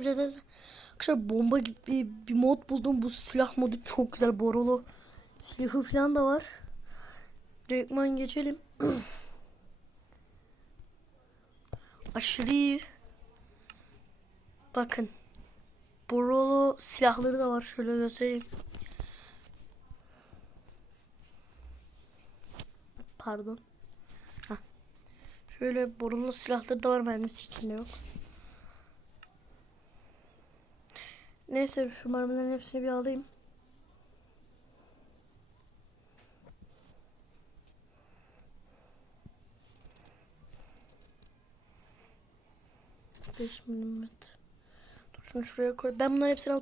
biraz Arkadaşlar bomba gibi bir, bir mod buldum. Bu silah modu çok güzel. Borolo silahı falan da var. Direktman geçelim. Aşırı iyi. Bakın. Borolo silahları da var. Şöyle göstereyim. Pardon. Heh. Şöyle borulu silahları da var mermisi içinde yok. Neyse şu mermilerin hepsini bir alayım. Beş milimetre. Dur şunu şuraya koy. Ben bunları hepsini al.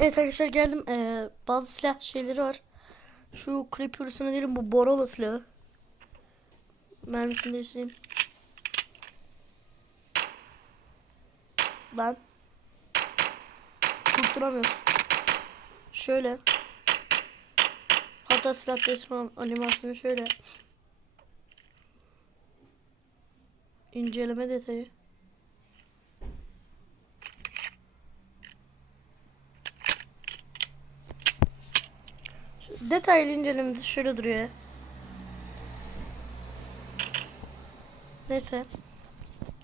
Evet arkadaşlar geldim. Ee, bazı silah şeyleri var. Şu Creeper'sına diyelim bu Borola silahı. Mermisini değiştireyim. Ben tutturamıyorum. Şöyle. Hatta silah değiştirme animasyonu şöyle. İnceleme detayı. Detaylı incelemesi şöyle duruyor. Neyse.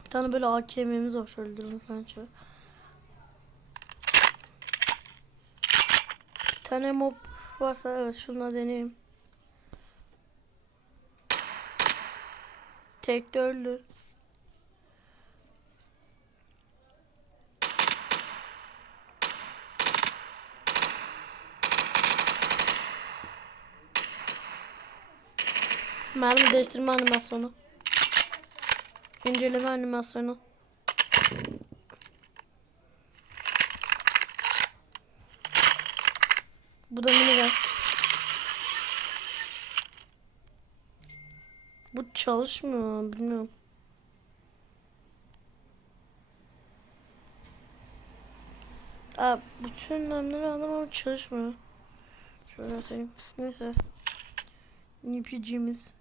Bir tane böyle AKM'miz var şöyle durumu falan şöyle. Bir tane mob varsa evet şunla deneyeyim. Tek de öldü. Mermi değiştirme animasyonu. İnceleme animasyonu. Bu da minigun. Bu çalışmıyor bilmiyorum. Aa, bütün önlemleri aldım ama çalışmıyor. Şöyle atayım. Neyse. NPC'miz.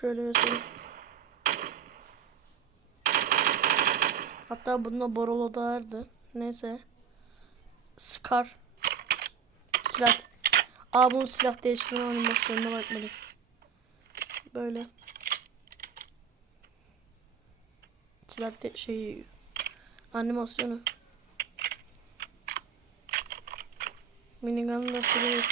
Şöyle göstereyim. Hatta bunda Borolo da vardı. Neyse. Scar. Silah. Aa bunun silah değiştirme animasyonuna bakmadım. Böyle. Silah de şey animasyonu. Minigun'ı da şöyle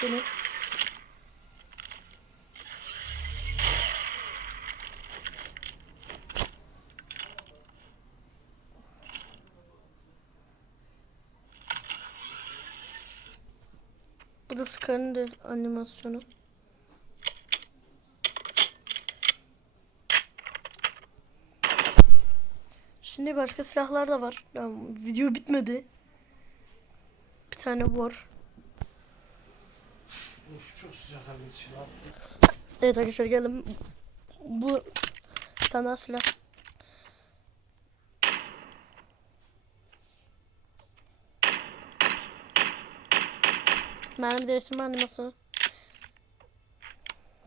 da da animasyonu. Şimdi başka silahlar da var. Ya, video bitmedi. Bir tane var. Of çok sıcak abi. Evet arkadaşlar geldim. Bu tane silah. Mermi değiştirme animasyonu.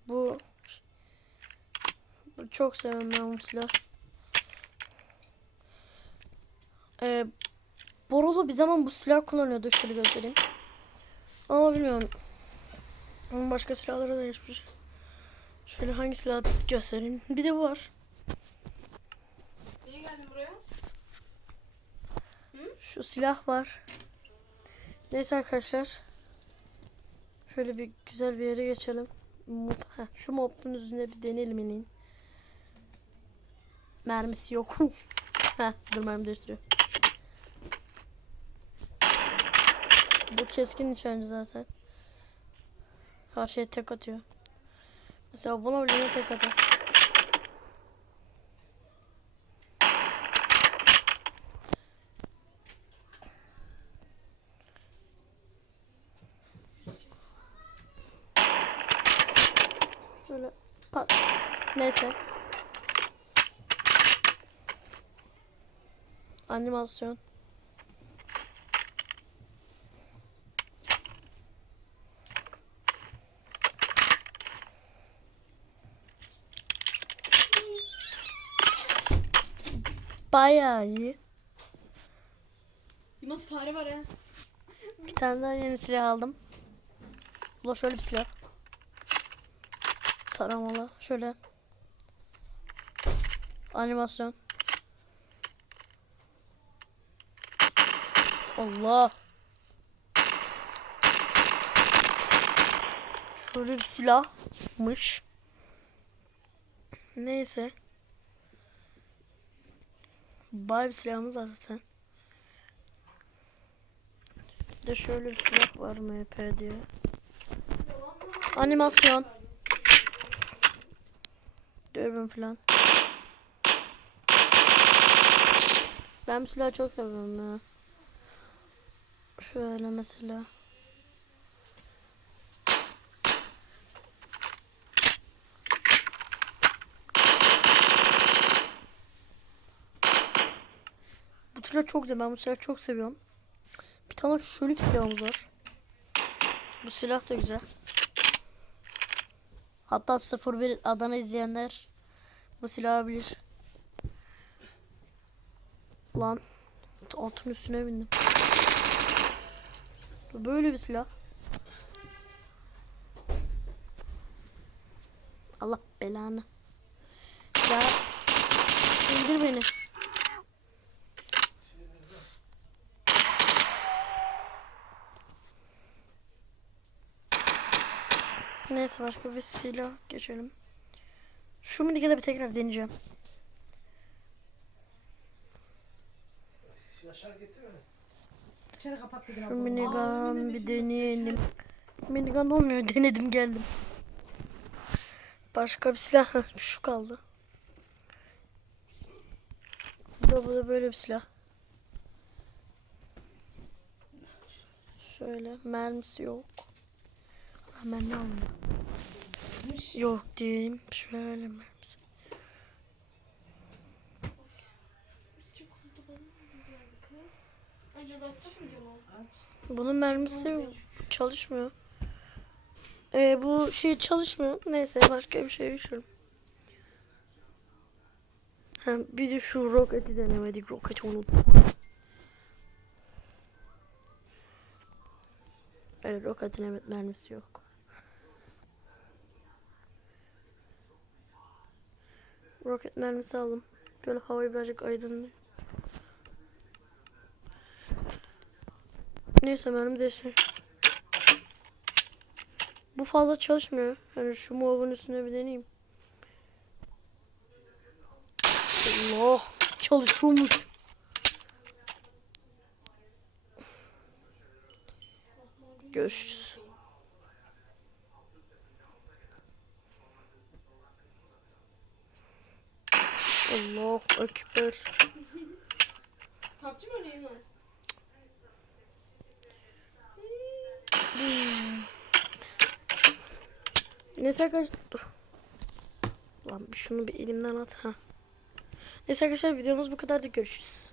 Bu bu çok seviyorum ben bu silah. Ee, Borolo bir zaman bu silah kullanıyordu şöyle göstereyim. Ama bilmiyorum. Onun başka silahları da geçmiş. Şöyle hangi silah göstereyim. Bir de bu var. Niye geldin buraya? Şu silah var. Neyse arkadaşlar. Şöyle bir güzel bir yere geçelim. Mob, heh, şu mobun üzerine bir deneyelim inin. Mermisi yok. Heh, dur mermi değiştiriyor. Bu keskin nişancı zaten. Her şeye tek atıyor. Mesela buna bile tek atar. Böyle pat. Neyse. Animasyon. bayağı iyi. Yılmaz fare var ha. Bir tane daha yeni silah aldım. Bu da şöyle bir silah. Taramalı. Şöyle. Animasyon. Allah. Şöyle bir silahmış. Neyse. Bayağı bir silahımız var zaten. Bir de şöyle bir silah var MP diye. Animasyon. Dürbün falan. Ben bu silahı çok seviyorum ya. Şöyle mesela. Bu silah çok güzel. Ben bu silahı çok seviyorum. Bir tane şöyle bir silahımız var. Bu silah da güzel. Hatta 01 Adana izleyenler bu silahı bilir. Lan atın üstüne bindim. Böyle bir silah. Allah belanı. Ya indir beni. Neyse başka bir silah geçelim. Şu minikede bir tekrar deneyeceğim. Şu minigun bir deneyelim. Minigun olmuyor denedim geldim. Başka bir silah şu kaldı. Bu da, bu da böyle bir silah. Şöyle mermisi yok. Hemen ne aldım? Yok diyeyim. Şöyle o. Bunun mermisi çalışmıyor. Ee, bu şey çalışmıyor. Neyse başka bir şey geçelim. Hem bir de şu roketi denemedik. Roketi unuttuk. Evet roketin evet mermisi yok. Roket mermisi aldım. Böyle havayı birazcık aydınlıyor. Neyse mermi değiştir. Bu fazla çalışmıyor. Yani şu muavın üstüne bir deneyeyim. Allah çalışıyormuş. Görüşürüz. Allah ekber. Mı öyle Yılmaz? Neyse arkadaşlar dur. Lan bir şunu bir elimden at ha. Neyse arkadaşlar videomuz bu kadardı görüşürüz.